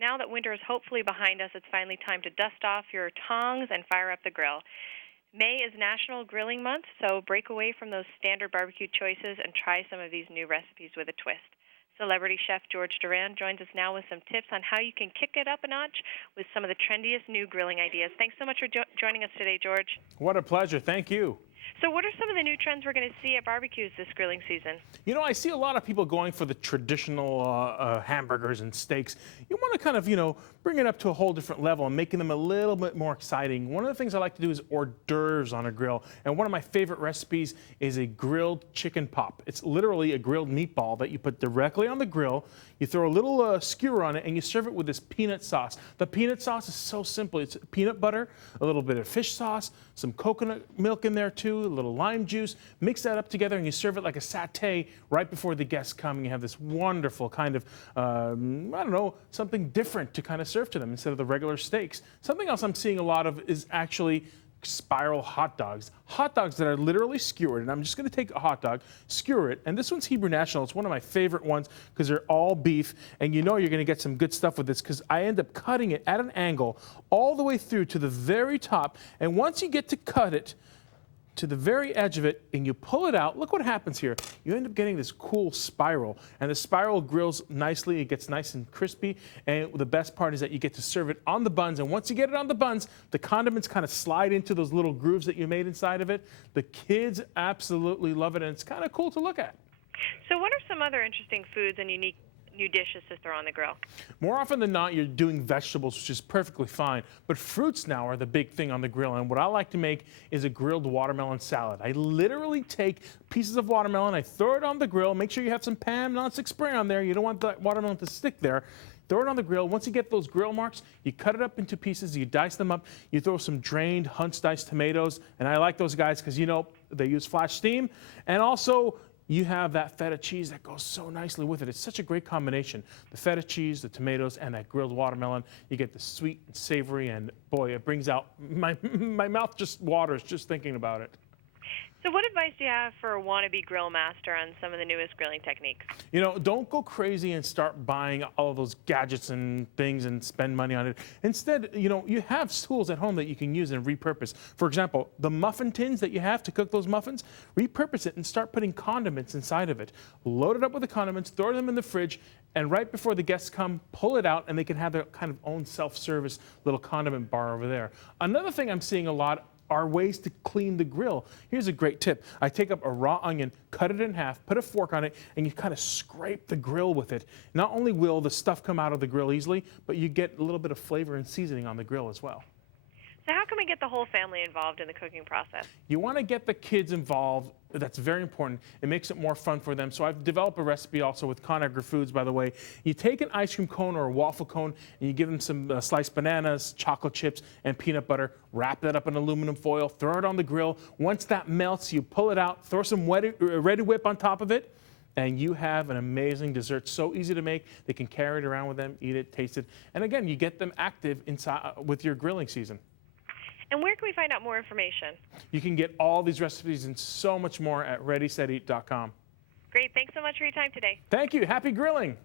Now that winter is hopefully behind us, it's finally time to dust off your tongs and fire up the grill. May is National Grilling Month, so break away from those standard barbecue choices and try some of these new recipes with a twist. Celebrity chef George Duran joins us now with some tips on how you can kick it up a notch with some of the trendiest new grilling ideas. Thanks so much for joining us today, George. What a pleasure. Thank you. So what are some of the new trends we're going to see at barbecues this grilling season? You know, I see a lot of people going for the traditional hamburgers and steaks. You want to kind of, bring it up to a whole different level and making them a little bit more exciting. One of the things I like to do is hors d'oeuvres on a grill. And one of my favorite recipes is a grilled chicken pop. It's literally a grilled meatball that you put directly on the grill. You throw a little skewer on it and you serve it with this peanut sauce. The peanut sauce is so simple. It's peanut butter, a little bit of fish sauce, some coconut milk in there too, a little lime juice. Mix that up together and you serve it like a satay right before the guests come. And you have this wonderful kind of, something different to kind of serve to them instead of the regular steaks. Something else I'm seeing a lot of is actually spiral hot dogs. Hot dogs that are literally skewered, and I'm just going to take a hot dog, skewer it, and this one's Hebrew National. It's one of my favorite ones because they're all beef, and you know you're going to get some good stuff with this because I end up cutting it at an angle all the way through to the very top, and once you get to cut it to the very edge of it and you pull it out, look what happens here. You end up getting this cool spiral, and the spiral grills nicely. It gets nice and crispy, and the best part is that you get to serve it on the buns, and once you get it on the buns, the condiments kind of slide into those little grooves that you made inside of it. The kids absolutely love it, and it's kind of cool to look at. So what are some other interesting foods and unique new dishes to throw on the grill? More often than not, you're doing vegetables, which is perfectly fine, but fruits now are the big thing on the grill, and what I like to make is a grilled watermelon salad. I literally take pieces of watermelon, I throw it on the grill, make sure you have some Pam nonstick spray on there, you don't want the watermelon to stick there. Throw it on the grill. Once you get those grill marks, you cut it up into pieces, you dice them up, you throw some drained Hunt's diced tomatoes, and I like those guys because, they use flash steam, and also you have that feta cheese that goes so nicely with it. It's such a great combination. The feta cheese, the tomatoes, and that grilled watermelon. You get the sweet and savory, and boy, it brings out, my mouth just waters just thinking about it. So what advice do you have for a wannabe grill master on some of the newest grilling techniques? Don't go crazy and start buying all of those gadgets and things and spend money on it. Instead, you have tools at home that you can use and repurpose. For example, the muffin tins that you have to cook those muffins, repurpose it and start putting condiments inside of it. Load it up with the condiments, throw them in the fridge, and right before the guests come, pull it out, and they can have their kind of own self-service little condiment bar over there. Another thing I'm seeing a lot are ways to clean the grill. Here's a great tip. I take up a raw onion, cut it in half, put a fork on it, and you kind of scrape the grill with it. Not only will the stuff come out of the grill easily, but you get a little bit of flavor and seasoning on the grill as well. So how can we get the whole family involved in the cooking process? You want to get the kids involved. That's very important. It makes it more fun for them. So I've developed a recipe also with Conagra Foods, by the way. You take an ice cream cone or a waffle cone, and you give them some sliced bananas, chocolate chips, and peanut butter. Wrap that up in aluminum foil. Throw it on the grill. Once that melts, you pull it out. Throw some Ready Whip on top of it. And you have an amazing dessert. So easy to make. They can carry it around with them, eat it, taste it. And again, you get them active inside with your grilling season. And where can we find out more information? You can get all these recipes and so much more at ReadySetEat.com. Great. Thanks so much for your time today. Thank you. Happy grilling.